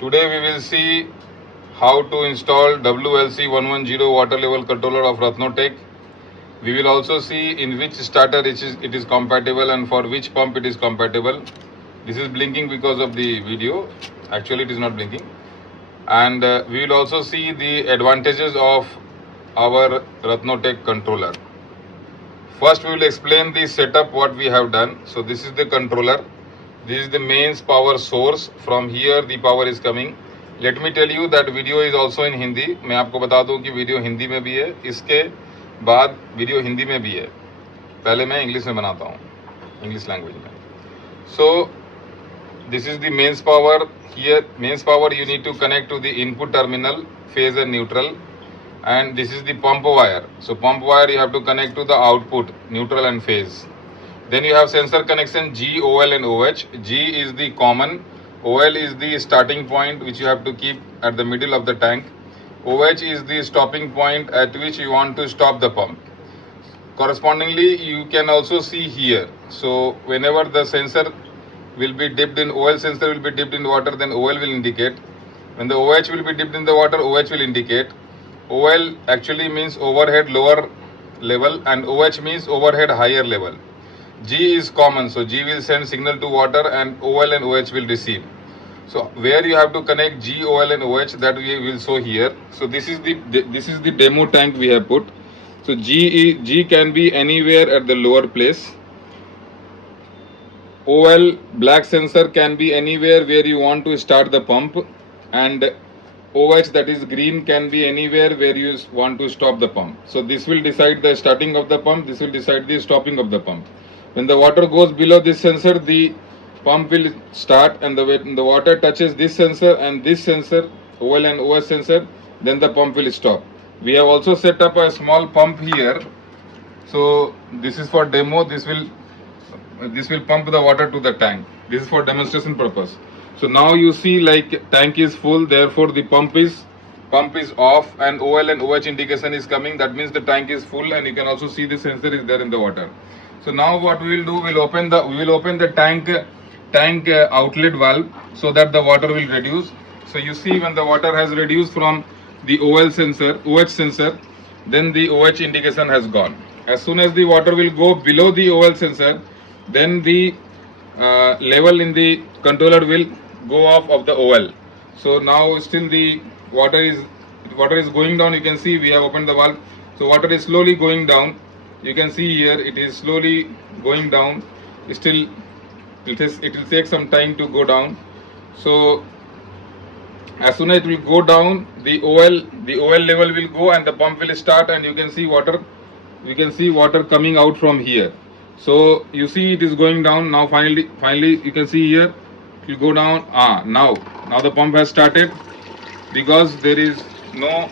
Today we will see how to install WLC110 water level controller of Ratnotech. We will also see in which starter it is compatible and for which pump it is compatible. This is blinking because of the video. Actually it is not blinking. And we will also see the advantages of our Ratnotech controller. First we will explain the setup what we have done. So this is the controller. This is the mains power source. From here the power is coming. Let me tell you that video is also in Hindi. मैं आपको बता दूं कि video Hindi में भी है, इसके बाद वीडियो हिंदी में भी है. पहले मैं इंग्लिश में बनाता हूँ, इंग्लिश लैंग्वेज में. So this is the mains power. Here mains power you need to connect to the input terminal, phase and neutral. And this is the pump wire. So pump wire you have to connect to the output, neutral and phase. Then you have sensor connection G, OL and OH. G is the common, OL is the starting point which you have to keep at the middle of the tank. OH is the stopping point at which you want to stop the pump. Correspondingly, you can also see here. So whenever the sensor will be dipped in, OL sensor will be dipped in water, then OL will indicate. When the OH will be dipped in the water, OH will indicate. OL actually means overhead lower level and OH means overhead higher level. G is common, so G will send signal to water and OL and OH will receive. So where you have to connect G, OL and OH, that we will show here. So this is the demo tank we have put. So G can be anywhere at the lower place. OL black sensor can be anywhere where you want to start the pump, and OH that is green can be anywhere where you want to stop the pump. So this will decide the starting of the pump, this will decide the stopping of the pump. When the water goes below this sensor, the pump will start, and when the water touches this sensor and this sensor, OL and OH sensor, then the pump will stop. We have also set up a small pump here. So this is for demo, this will pump the water to the tank. This is for demonstration purpose. So now you see like tank is full, therefore the pump is off and OL and OH indication is coming. That means the tank is full, and you can also see the sensor is there in the water. So now what we will do, we will open the tank outlet valve so that the water will reduce. So you see when the water has reduced from the OH sensor, then the OH indication has gone. As soon as the water will go below the OL sensor, then the level in the controller will go off of the OL. So now still the water is going down. You can see we have opened the valve. So water is slowly going down. You can see here it is slowly going down. Still it will take some time to go down. So as soon as it will go down, the OL level will go and the pump will start, and you can see water coming out from here. So you see it is going down. Now finally you can see here it will go down. Now the pump has started because there is no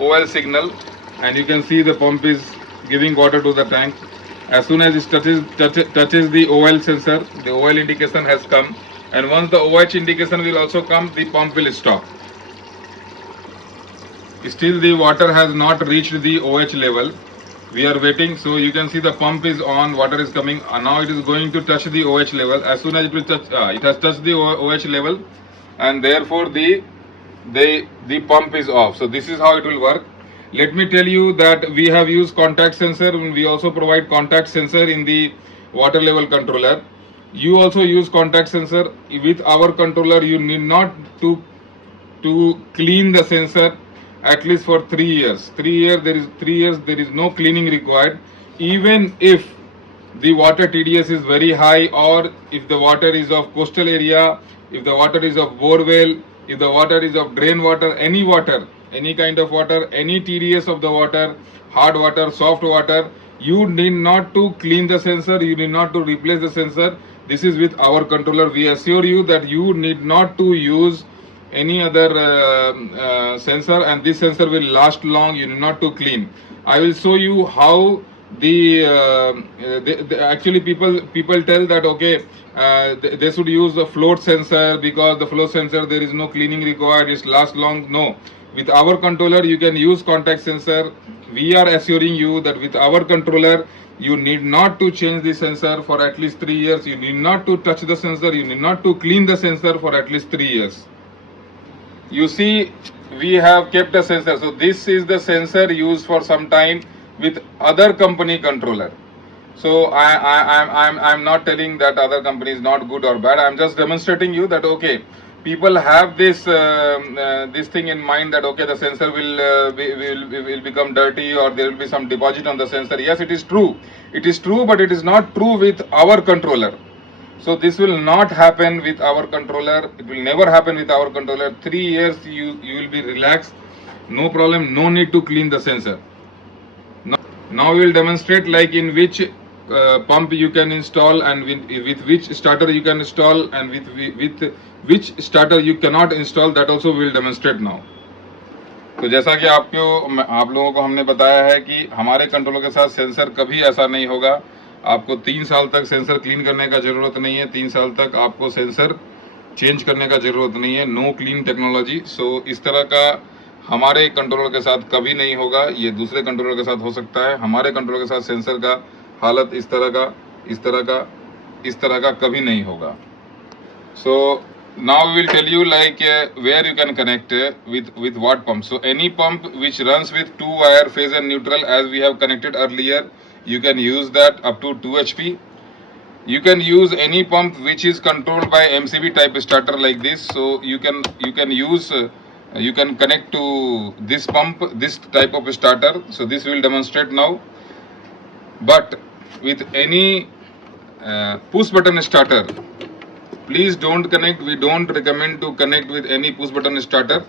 OL signal, and you can see the pump is giving water to the tank. As soon as it touches the OL sensor, the OL indication has come, and once the OH indication will also come, the pump will stop. Still the water has not reached the OH level. We are waiting. So you can see the pump is on, water is coming. Now it is going to touch the OH level. As soon as it will touch, it has touched the OH level, and therefore the pump is off. So this is how it will work. Let me tell you that we have used contact sensor, and we also provide contact sensor in the water level controller. You also use contact sensor. With our controller, you need not to clean the sensor at least for 3 years. 3 years there is no cleaning required. Even if the water TDS is very high, or if the water is of coastal area, if the water is of borewell, if the water is of drain water, any kind of water, any TDS of the water, hard water, soft water, you need not to clean the sensor, you need not to replace the sensor. This is with our controller. We assure you that you need not to use any other sensor, and this sensor will last long. You need not to clean. I will show you how actually people tell that okay, they should use a float sensor, because the float sensor there is no cleaning required, it lasts long. No, with our controller you can use contact sensor. We are assuring you that with our controller you need not to change the sensor for at least 3 years. You need not to touch the sensor. You need not to clean the sensor for at least 3 years. you see we have kept a sensor. So this is the sensor used for some time with other company controller. So I'm not telling that other company is not good or bad. I'm just demonstrating you that okay, people have this thing in mind that okay, the sensor will become dirty or there will be some deposit on the sensor. Yes, it is true. It is true, but it is not true with our controller. So this will not happen with our controller. It will never happen with our controller. 3 years you will be relaxed. No problem. No need to clean the sensor. Now we will demonstrate like in which pump you can install and with which starter you can install and with which starter you cannot install. That also we will demonstrate now. तो जैसा कि आप लोगों को हमने बताया है कि हमारे कंट्रोलर के साथ सेंसर कभी ऐसा नहीं होगा. आपको 3 साल तक सेंसर क्लीन करने का जरूरत नहीं है. 3 साल तक आपको सेंसर चेंज करने का जरूरत नहीं है. Know clean technology. सो इस तरह का हमारे कंट्रोलर के साथ कभी नहीं होगा. ये दूसरे कंट्रोलर के साथ हो सकता है. हमारे कंट्रोलर के साथ सेंसर का हालत इस तरह का कभी नहीं होगा. सो now we will tell you like where you can connect with what pump. So any pump which runs with 2 wire phase and neutral, as we have connected earlier, you can use that up to 2 HP. You can use any pump which is controlled by MCB type starter like this. So you can use you can connect to this pump, this type of starter. So this we will demonstrate now. But with any push button starter, please don't connect. We don't recommend to connect with any push button starter.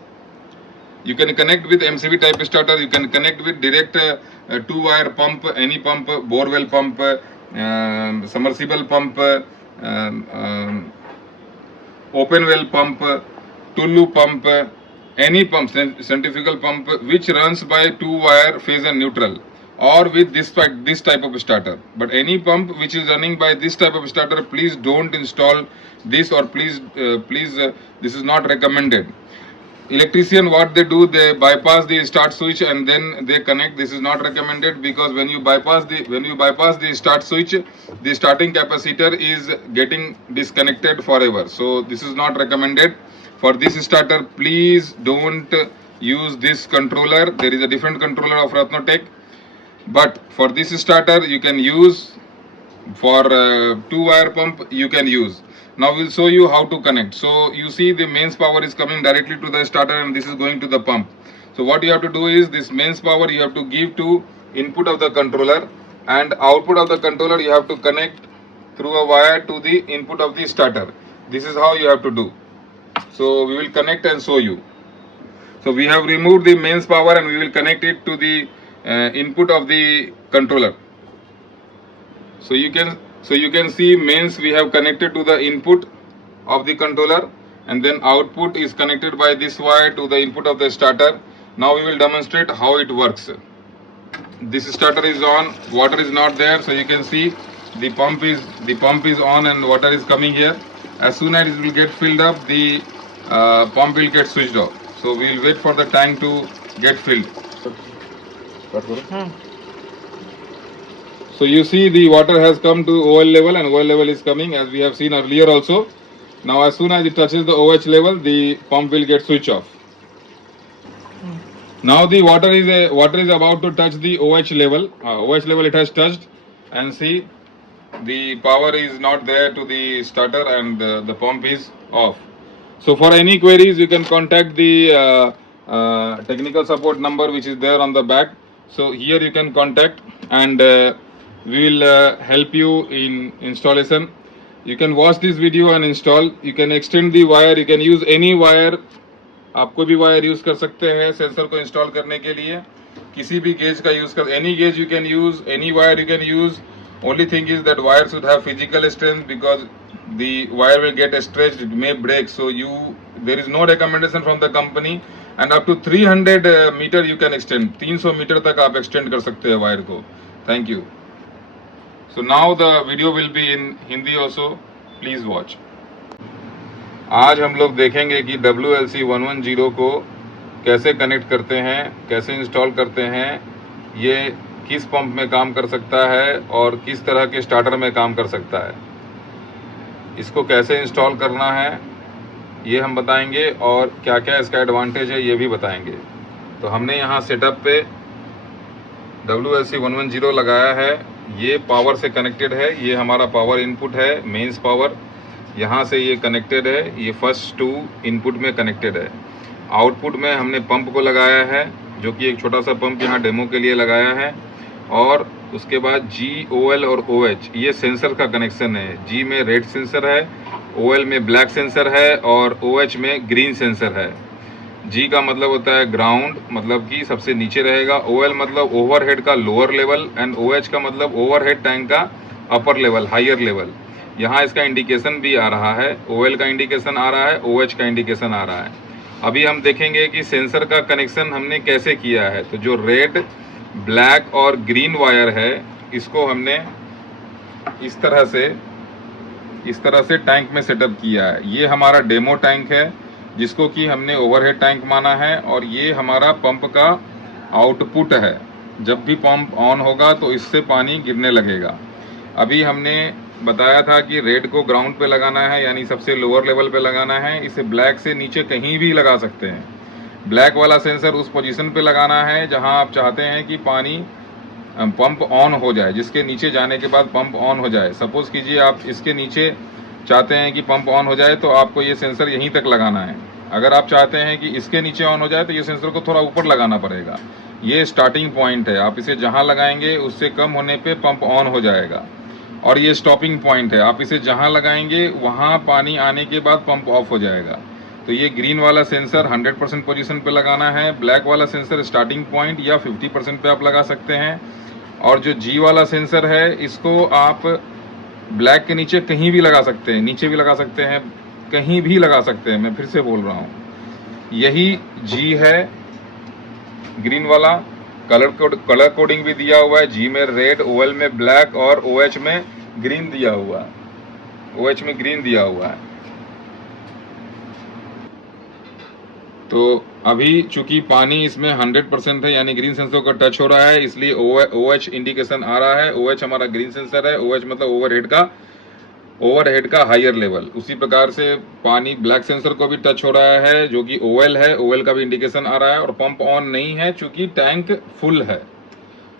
You can connect with MCB type starter. You can connect with direct 2 wire pump, any pump, borewell pump, submersible pump, open well pump, Tullu pump, any pump, centrifugal pump which runs by 2 wire phase and neutral, or with this type of starter. But any pump which is running by this type of starter, please don't install this, or please this is not recommended. Electrician, what they do, they bypass the start switch and then they connect. This is not recommended, because when you bypass the start switch, the starting capacitor is getting disconnected forever. So this is not recommended. For this starter, please don't use this controller. There is a different controller of Ratnotech. But for this starter you can use, for 2 wire pump you can use. Now we'll show you how to connect. So you see the mains power is coming directly to the starter and this is going to the pump. So what you have to do is, this mains power you have to give to input of the controller, and output of the controller you have to connect through a wire to the input of the starter. This is how you have to do. So we will connect and show you. So we have removed the mains power and we will connect it to the input of the controller. So you can see mains we have connected to the input of the controller, and then output is connected by this wire to the input of the starter. Now we will demonstrate how it works. This starter is on, water is not there, so you can see the pump is on and water is coming here. As soon as it will get filled up, the pump will get switched off. So we will wait for the tank to get filled. So you see the water has come to OL level and OL level is coming, as we have seen earlier also. Now as soon as it touches the OH level, the pump will get switched off. Now the water is about to touch the OH level. OH level it has touched, and see the power is not there to the starter and the pump is off. So for any queries you can contact the technical support number which is there on the back. So here you can contact and we will help you in installation. You can watch this video and install. You can extend the wire. You can use any wire. आप कोई भी wire use कर सकते हैं sensor को install करने के लिए. किसी भी गेज का यूज कर, any gauge you can use, any wire you can use. Only thing is that wire should have physical strength, because the wire will get stretched, it may break. So there is no recommendation from the company, and up to 300 meter you can extend. 300 metre तक आप extend कर सकते हैं wire को. Thank you. So now the video will be in Hindi also. Please watch. आज हम लोग देखेंगे कि WLC 110 को कैसे कनेक्ट करते हैं, कैसे इंस्टॉल करते हैं, ये किस पंप में काम कर सकता है और किस तरह के स्टार्टर में काम कर सकता है. इसको कैसे इंस्टॉल करना है ये हम बताएंगे, और क्या क्या इसका एडवांटेज है ये भी बताएंगे। तो हमने यहाँ सेटअप पे WLC 110 लगाया है। ये पावर से कनेक्टेड है, ये हमारा पावर इनपुट है, मेंस पावर। यहाँ से ये कनेक्टेड है, ये फर्स्ट 2 इनपुट में कनेक्टेड है। आउटपुट में हमने पंप को लगाया है, जो कि एक छोटा सा पंप यहाँ डेमो के लिए लगाया है। और उसके बाद G, OL और OH ये सेंसर का कनेक्शन है। G में रेड सेंसर है, OL में ब्लैक सेंसर है और OH में ग्रीन सेंसर है। G का मतलब होता है ग्राउंड, मतलब कि सबसे नीचे रहेगा। OL मतलब ओवरहेड का लोअर लेवल, एंड OH का मतलब ओवरहेड टैंक का अपर लेवल, हायर लेवल। यहाँ इसका इंडिकेशन भी आ रहा है, OL का इंडिकेशन आ रहा है, OH का इंडिकेशन आ रहा है। अभी हम देखेंगे कि सेंसर का कनेक्शन हमने कैसे किया है। तो जो रेड, ब्लैक और ग्रीन वायर है, इसको हमने इस तरह से टैंक में सेटअप किया है। ये हमारा डेमो टैंक है, जिसको कि हमने ओवरहेड टैंक माना है, और ये हमारा पंप का आउटपुट है। जब भी पंप ऑन होगा तो इससे पानी गिरने लगेगा। अभी हमने बताया था कि रेड को ग्राउंड पे लगाना है, यानी सबसे लोअर लेवल पे लगाना है। इसे ब्लैक से नीचे कहीं भी लगा सकते हैं। ब्लैक वाला सेंसर उस पोजीशन पे लगाना है जहां आप चाहते हैं कि पानी पंप ऑन हो जाए, जिसके नीचे जाने के बाद पंप ऑन हो जाए। सपोज कीजिए आप इसके नीचे चाहते हैं कि पंप ऑन हो जाए, तो आपको ये सेंसर यहीं तक लगाना है। अगर आप चाहते हैं कि इसके नीचे ऑन हो जाए, तो ये सेंसर को थोड़ा ऊपर लगाना पड़ेगा। ये स्टार्टिंग पॉइंट है, आप इसे जहां लगाएंगे उससे कम होने पे पंप ऑन हो जाएगा। और ये स्टॉपिंग पॉइंट है, आप इसे जहां लगाएंगे वहां पानी आने के बाद पंप ऑफ हो जाएगा। तो ये ग्रीन वाला सेंसर 100% पोजीशन पे लगाना है। ब्लैक वाला सेंसर स्टार्टिंग पॉइंट या 50% पे आप लगा सकते हैं। और जो G वाला सेंसर है, इसको आप ब्लैक के नीचे कहीं भी लगा सकते हैं, नीचे भी लगा सकते हैं, कहीं भी लगा सकते हैं। मैं फिर से बोल रहा हूँ, यही G है ग्रीन वाला। कलर कोडिंग भी दिया हुआ है, G में रेड, OL में ब्लैक और OH में ग्रीन दिया हुआ है। OH में ग्रीन दिया हुआ है। तो अभी चूंकि पानी इसमें 100% है, यानी ग्रीन सेंसर का टच हो रहा है, इसलिए OH इंडिकेशन आ रहा है। OH हमारा ग्रीन सेंसर है, OH मतलब ओवरहेड का हायर लेवल। उसी प्रकार से पानी ब्लैक सेंसर को भी टच हो रहा है, जो कि OL है, OL का भी इंडिकेशन आ रहा है। और पंप ऑन नहीं है चूंकि टैंक फुल है।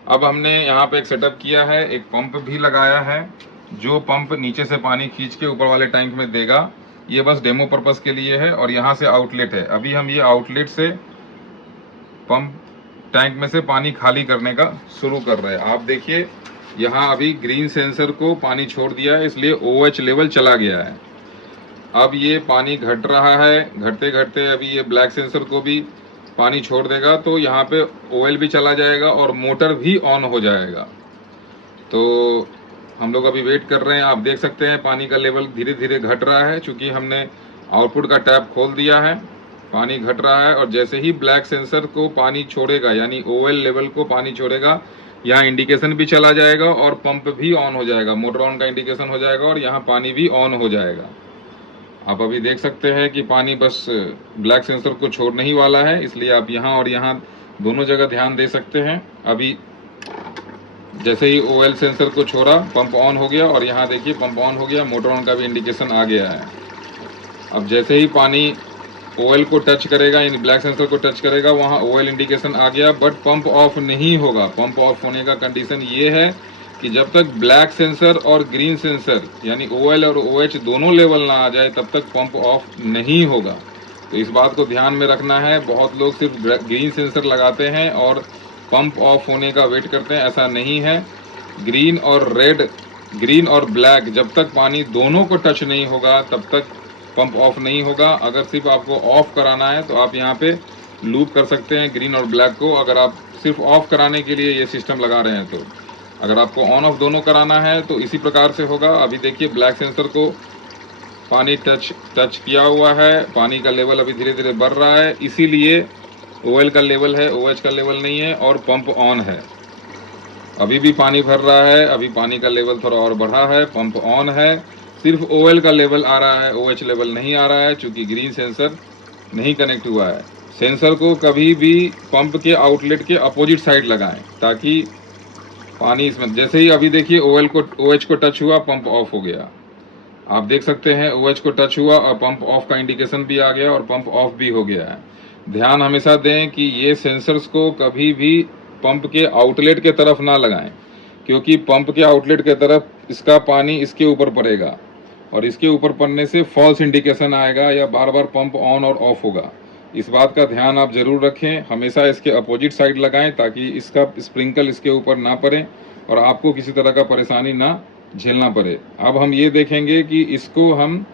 अब हमने यहाँ पे एक सेटअप किया है, एक पंप भी लगाया है, जो पंप नीचे से पानी खींच के ऊपर वाले टैंक में देगा। ये बस डेमो पर्पस के लिए है, और यहाँ से आउटलेट है। अभी हम ये आउटलेट से पंप टैंक में से पानी खाली करने का शुरू कर रहे हैं। आप देखिए, यहाँ अभी ग्रीन सेंसर को पानी छोड़ दिया है, इसलिए OH लेवल चला गया है। अब ये पानी घट रहा है, घटते घटते अभी ये ब्लैक सेंसर को भी पानी छोड़ देगा, तो यहाँ पे OL भी चला जाएगा और मोटर भी ऑन हो जाएगा। तो हम लोग अभी वेट कर रहे हैं। आप देख सकते हैं पानी का लेवल धीरे धीरे घट रहा है, क्योंकि हमने आउटपुट का टैप खोल दिया है। पानी घट रहा है, और जैसे ही ब्लैक सेंसर को पानी छोड़ेगा, यानी OL लेवल को पानी छोड़ेगा, यहाँ इंडिकेशन भी चला जाएगा और पंप भी ऑन हो जाएगा, मोटर ऑन का इंडिकेशन हो जाएगा, और यहाँ पानी भी ऑन हो जाएगा। आप अभी देख सकते हैं कि पानी बस ब्लैक सेंसर को छोड़ने ही वाला है, इसलिए आप यहाँ और यहाँ दोनों जगह ध्यान दे सकते हैं। अभी जैसे ही OL सेंसर को छोड़ा, पंप ऑन हो गया, और यहाँ देखिए पंप ऑन हो गया, मोटर ऑन का भी इंडिकेशन आ गया है। अब जैसे ही पानी OL को टच करेगा, यानी ब्लैक सेंसर को टच करेगा, वहाँ OL इंडिकेशन आ गया, बट पंप ऑफ नहीं होगा। पंप ऑफ होने का कंडीशन ये है कि जब तक ब्लैक सेंसर और ग्रीन सेंसर यानी OL और OH दोनों लेवल ना आ जाए, तब तक पंप ऑफ नहीं होगा। तो इस बात को ध्यान में रखना है। बहुत लोग सिर्फ ग्रीन सेंसर लगाते हैं और पंप ऑफ होने का वेट करते हैं, ऐसा नहीं है। ग्रीन और रेड, ग्रीन और ब्लैक, जब तक पानी दोनों को टच नहीं होगा तब तक पंप ऑफ नहीं होगा। अगर सिर्फ आपको ऑफ कराना है तो आप यहाँ पे लूप कर सकते हैं ग्रीन और ब्लैक को, अगर आप सिर्फ ऑफ कराने के लिए ये सिस्टम लगा रहे हैं। तो अगर आपको ऑन ऑफ दोनों कराना है तो इसी प्रकार से होगा। अभी देखिए ब्लैक सेंसर को पानी टच किया हुआ है, पानी का लेवल अभी धीरे धीरे बढ़ रहा है, इसीलिए OL का लेवल है, OH का लेवल नहीं है, और पंप ऑन है। अभी भी पानी भर रहा है, अभी पानी का लेवल थोड़ा और बढ़ा है, पंप ऑन है। सिर्फ OL का लेवल आ रहा है, OH लेवल नहीं आ रहा है, चूंकि ग्रीन सेंसर नहीं कनेक्ट हुआ है। सेंसर को कभी भी पंप के आउटलेट के अपोजिट साइड लगाएं, ताकि पानी इसमें, जैसे ही अभी देखिए OH को टच हुआ, पंप ऑफ हो गया। आप देख सकते हैं OH को टच हुआ और पंप ऑफ का इंडिकेशन भी आ गया और पंप ऑफ भी हो गया है। ध्यान हमेशा दें कि ये सेंसर्स को कभी भी पंप के आउटलेट के तरफ ना लगाएं, क्योंकि पंप के आउटलेट के तरफ इसका पानी इसके ऊपर पड़ेगा और इसके ऊपर पड़ने से फॉल्स इंडिकेशन आएगा या बार बार पंप ऑन और ऑफ होगा। इस बात का ध्यान आप जरूर रखें, हमेशा इसके अपोजिट साइड लगाएं ताकि इसका स्प्रिंकल इसके ऊपर ना पड़े और आपको किसी तरह का परेशानी ना झेलना पड़े। अब हम ये देखेंगे कि इसको हम,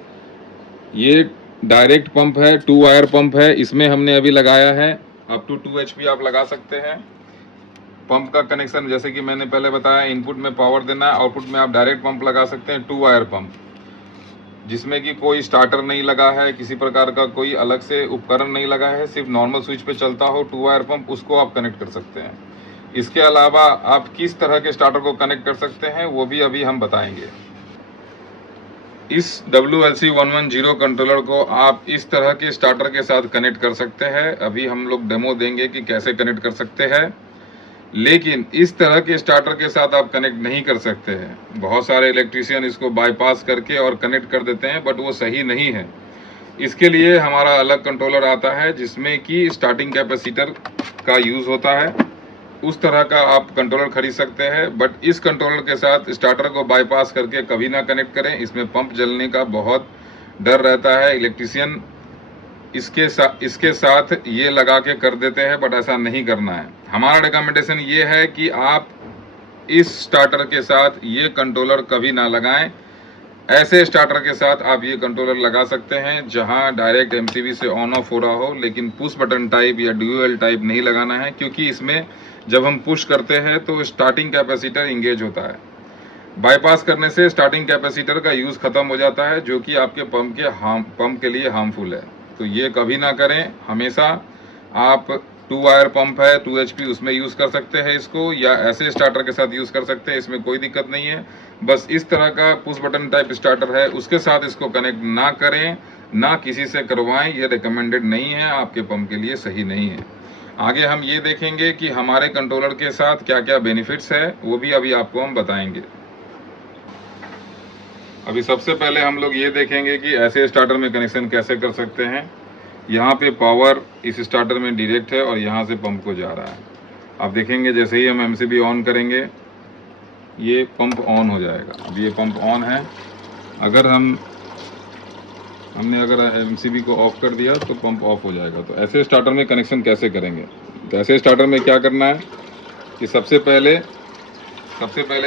ये डायरेक्ट पंप है, 2 वायर पंप है, इसमें हमने अभी लगाया है अप टू 2 HP आप लगा सकते हैं। पंप का कनेक्शन जैसे कि मैंने पहले बताया, इनपुट में पावर देना है, आउटपुट में आप डायरेक्ट पंप लगा सकते हैं, 2 वायर पंप, जिसमें कि कोई स्टार्टर नहीं लगा है, किसी प्रकार का कोई अलग से उपकरण नहीं लगा है, सिर्फ नॉर्मल स्विच पे चलता हो 2 वायर पंप, उसको आप कनेक्ट कर सकते हैं। इसके अलावा आप किस तरह के स्टार्टर को कनेक्ट कर सकते हैं वो भी अभी हम बताएंगे। इस WLC110 कंट्रोलर को आप इस तरह के स्टार्टर के साथ कनेक्ट कर सकते हैं। अभी हम लोग डेमो देंगे कि कैसे कनेक्ट कर सकते हैं, लेकिन इस तरह के स्टार्टर के साथ आप कनेक्ट नहीं कर सकते हैं। बहुत सारे इलेक्ट्रीशियन इसको बाईपास करके और कनेक्ट कर देते हैं, बट वो सही नहीं है। इसके लिए हमारा अलग कंट्रोलर आता है जिसमें कि स्टार्टिंग कैपेसिटर का यूज़ होता है, उस तरह का आप कंट्रोलर खरीद सकते हैं। बट इस कंट्रोलर के साथ स्टार्टर को बाईपास करके कभी ना कनेक्ट करें, इसमें पंप जलने का बहुत डर रहता है। इलेक्ट्रीशियन इसके साथ ये लगा के कर देते हैं, बट ऐसा नहीं करना है। हमारा रिकमेंडेशन ये है कि आप इस स्टार्टर के साथ ये कंट्रोलर कभी ना लगाएं। ऐसे स्टार्टर के साथ आप ये कंट्रोलर लगा सकते हैं जहां डायरेक्ट MCB से ऑन ऑफ हो रहा हो, लेकिन पुश बटन टाइप या ड्यूअल टाइप नहीं लगाना है, क्योंकि इसमें जब हम पुश करते हैं तो स्टार्टिंग कैपेसिटर इंगेज होता है। बाईपास करने से स्टार्टिंग कैपेसिटर का यूज़ खत्म हो जाता है, जो कि आपके पंप के लिए हार्मफुल है। तो ये कभी ना करें। हमेशा आप 2 वायर पंप है, 2 HP, उसमें यूज़ कर सकते हैं इसको, या ऐसे स्टार्टर के साथ यूज़ कर सकते हैं, इसमें कोई दिक्कत नहीं है। बस इस तरह का पुश बटन टाइप स्टार्टर है, उसके साथ इसको कनेक्ट ना करें, ना किसी से करवाएं। ये रिकमेंडेड नहीं है, आपके पंप के लिए सही नहीं है। आगे हम ये देखेंगे कि हमारे कंट्रोलर के साथ क्या क्या बेनिफिट्स है, वो भी अभी आपको हम बताएंगे। अभी सबसे पहले हम लोग ये देखेंगे कि ऐसे स्टार्टर में कनेक्शन कैसे कर सकते हैं। यहाँ पे पावर इस स्टार्टर में डायरेक्ट है और यहाँ से पंप को जा रहा है। आप देखेंगे जैसे ही हम MCB ऑन करेंगे ये पंप ऑन हो जाएगा। अब ये पंप ऑन है। अगर हमने अगर MCB को ऑफ कर दिया तो पंप ऑफ हो जाएगा। तो ऐसे स्टार्टर में कनेक्शन कैसे करेंगे? तो ऐसे स्टार्टर में क्या करना है कि सबसे पहले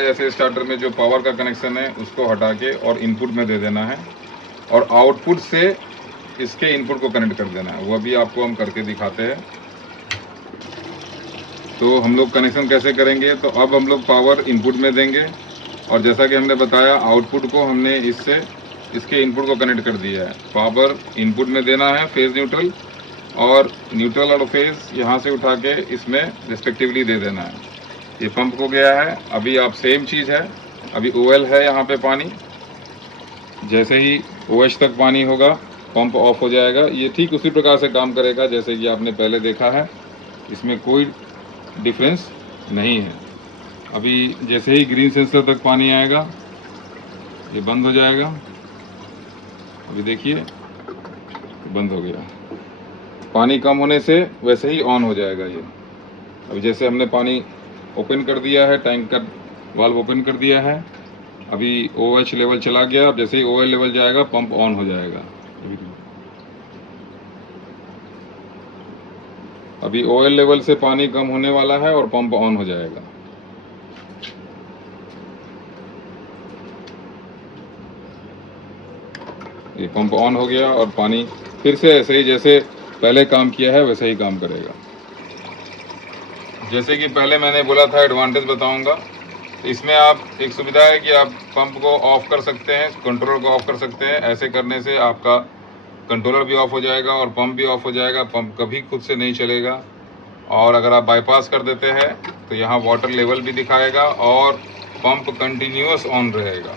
ऐसे स्टार्टर में जो पावर का कनेक्शन है उसको हटा के और इनपुट में दे देना है, और आउटपुट से इसके इनपुट को कनेक्ट कर देना है। वो अभी आपको हम करके दिखाते हैं। तो हम लोग कनेक्शन कैसे करेंगे, तो अब हम लोग पावर इनपुट में देंगे, और जैसा कि हमने बताया आउटपुट को हमने इसके इनपुट को कनेक्ट कर दिया है। पावर इनपुट में देना है, फेज न्यूट्रल, और न्यूट्रल और फेज यहाँ से उठा के इसमें रिस्पेक्टिवली दे देना है। ये पंप हो गया है। अभी आप सेम चीज़ है, अभी OL है यहाँ पे पानी, जैसे ही OH तक पानी होगा पंप ऑफ हो जाएगा। ये ठीक उसी प्रकार से काम करेगा जैसे कि आपने पहले देखा है, इसमें कोई डिफरेंस नहीं है। अभी जैसे ही ग्रीन सेंसर तक पानी आएगा ये बंद हो जाएगा। अभी देखिए बंद हो गया। पानी कम होने से वैसे ही ऑन हो जाएगा ये। अभी जैसे हमने पानी ओपन कर दिया है, टैंक का वाल्व ओपन कर दिया है, अभी OH लेवल चला गया। अब जैसे ही OL लेवल जाएगा पंप ऑन हो जाएगा। अभी OL लेवल से पानी कम होने वाला है और पंप ऑन हो जाएगा। ये पंप ऑन हो गया और पानी फिर से ऐसे ही जैसे पहले काम किया है वैसे ही काम करेगा। जैसे कि पहले मैंने बोला था एडवांटेज बताऊंगा। इसमें आप एक सुविधा है कि आप पंप को ऑफ कर सकते हैं, कंट्रोलर को ऑफ कर सकते हैं। ऐसे करने से आपका कंट्रोलर भी ऑफ हो जाएगा और पंप भी ऑफ हो जाएगा। पंप कभी खुद से नहीं चलेगा। और अगर आप बाईपास कर देते हैं तो यहाँ वाटर लेवल भी दिखाएगा और पंप कंटिन्यूअस ऑन रहेगा।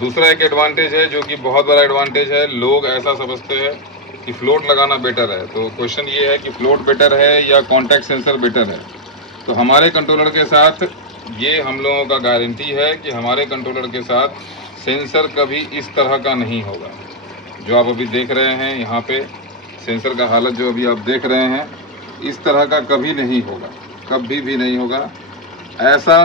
दूसरा एक एडवांटेज है जो कि बहुत बड़ा एडवांटेज है। लोग ऐसा समझते हैं कि फ्लोट लगाना बेटर है। तो क्वेश्चन ये है कि फ्लोट बेटर है या कॉन्टैक्ट सेंसर बेटर है। तो हमारे कंट्रोलर के साथ ये हम लोगों का गारंटी है कि हमारे कंट्रोलर के साथ सेंसर कभी इस तरह का नहीं होगा। जो आप अभी देख रहे हैं यहाँ पे सेंसर का हालत जो अभी आप देख रहे हैं, इस तरह का कभी नहीं होगा, कभी भी नहीं होगा। ऐसा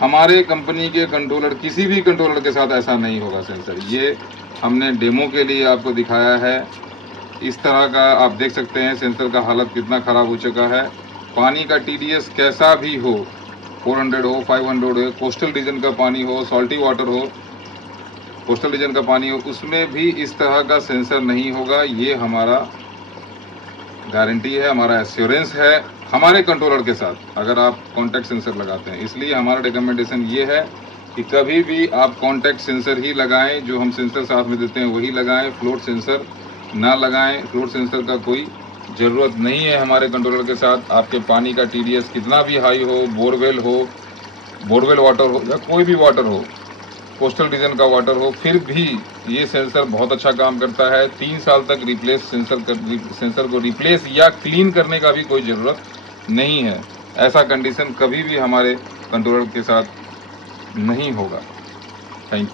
हमारे कंपनी के कंट्रोलर, किसी भी कंट्रोलर के साथ ऐसा नहीं होगा सेंसर। ये हमने डेमो के लिए आपको दिखाया है। इस तरह का आप देख सकते हैं सेंसर का हालत कितना ख़राब हो चुका है। पानी का TDS कैसा भी हो, 400 हो, 500 हो, कोस्टल रीजन का पानी हो, सॉल्टी वाटर हो, कोस्टल रीजन का पानी हो, उसमें भी इस तरह का सेंसर नहीं होगा। ये हमारा गारंटी है, हमारा एश्योरेंस है हमारे कंट्रोलर के साथ, अगर आप कॉन्टैक्ट सेंसर लगाते हैं। इसलिए हमारा रिकमेंडेशन ये है कि कभी भी आप कॉन्टैक्ट सेंसर ही लगाएं, जो हम सेंसर साथ में देते हैं वही लगाएं, फ्लोट सेंसर ना लगाएं। फ्लोट सेंसर का कोई ज़रूरत नहीं है हमारे कंट्रोलर के साथ। आपके पानी का TDS कितना भी हाई हो, बोरवेल वाटर हो या कोई भी वाटर हो, कोस्टल रीजन का वाटर हो, फिर भी ये सेंसर बहुत अच्छा काम करता है। 3 साल तक सेंसर को रिप्लेस या क्लीन करने का भी कोई ज़रूरत नहीं है। ऐसा कंडीशन कभी भी हमारे कंट्रोलर के साथ नहीं होगा। Thank you.